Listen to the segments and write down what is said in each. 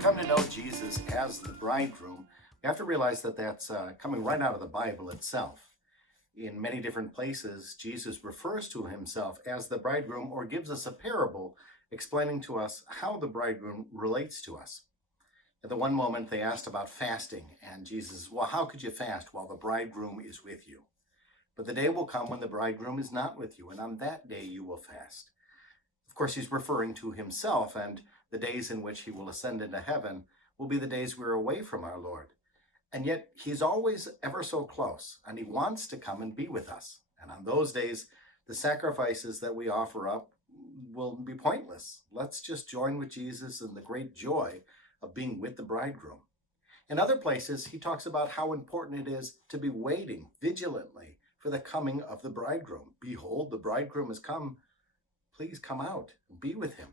come to know Jesus as the bridegroom, we have to realize that that's coming right out of the Bible itself. In many different places, Jesus refers to himself as the bridegroom or gives us a parable explaining to us how the bridegroom relates to us. At the one moment, they asked about fasting, and Jesus, well, how could you fast while the bridegroom is with you? But the day will come when the bridegroom is not with you, and on that day you will fast. Of course, he's referring to himself, and the days in which he will ascend into heaven will be the days we're away from our Lord. And yet he's always ever so close, and he wants to come and be with us. And on those days, the sacrifices that we offer up will be pointless. Let's just join with Jesus in the great joy of being with the bridegroom. In other places, he talks about how important it is to be waiting vigilantly for the coming of the bridegroom. Behold, the bridegroom has come. Please come out and be with him.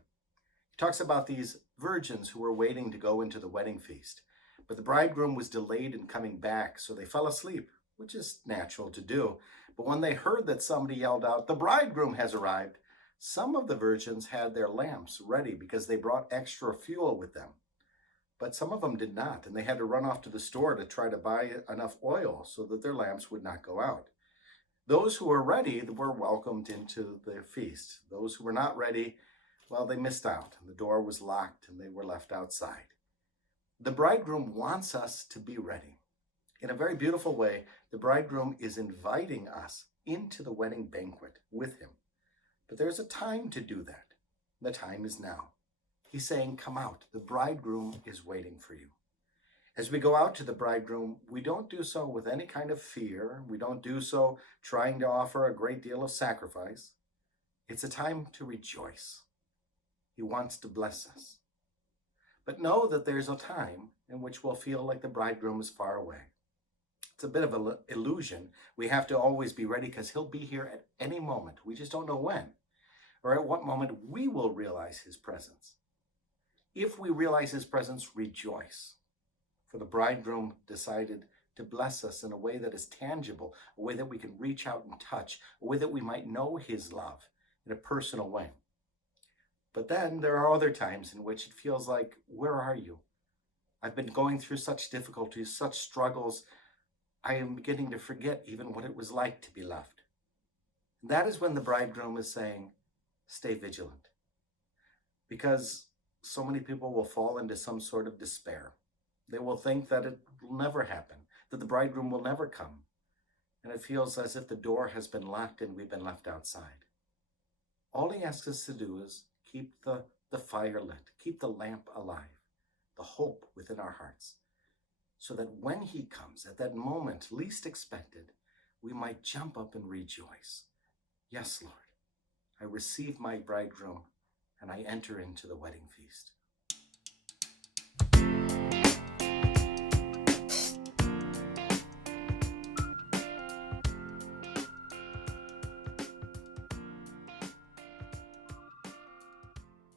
He talks about these virgins who were waiting to go into the wedding feast. But the bridegroom was delayed in coming back, so they fell asleep, which is natural to do. But when they heard that somebody yelled out, "The bridegroom has arrived," some of the virgins had their lamps ready because they brought extra fuel with them. But some of them did not, and they had to run off to the store to try to buy enough oil so that their lamps would not go out. Those who were ready were welcomed into the feast. Those who were not ready, well, they missed out, and the door was locked, and they were left outside. The bridegroom wants us to be ready. In a very beautiful way, the bridegroom is inviting us into the wedding banquet with him. But there's a time to do that. The time is now. He's saying, come out. The bridegroom is waiting for you. As we go out to the bridegroom, we don't do so with any kind of fear. We don't do so trying to offer a great deal of sacrifice. It's a time to rejoice. He wants to bless us. But know that there's a time in which we'll feel like the bridegroom is far away. It's a bit of an illusion. We have to always be ready because he'll be here at any moment. We just don't know when or at what moment we will realize his presence. If we realize his presence, rejoice. For the bridegroom decided to bless us in a way that is tangible, a way that we can reach out and touch, a way that we might know his love in a personal way. But then there are other times in which it feels like, where are you? I've been going through such difficulties, such struggles. I am beginning to forget even what it was like to be loved. That is when the bridegroom is saying, stay vigilant. Because so many people will fall into some sort of despair. They will think that it will never happen, that the bridegroom will never come. And it feels as if the door has been locked and we've been left outside. All he asks us to do is keep the fire lit, keep the lamp alive, the hope within our hearts, so that when he comes, at that moment least expected, we might jump up and rejoice. Yes, Lord, I receive my bridegroom and I enter into the wedding feast.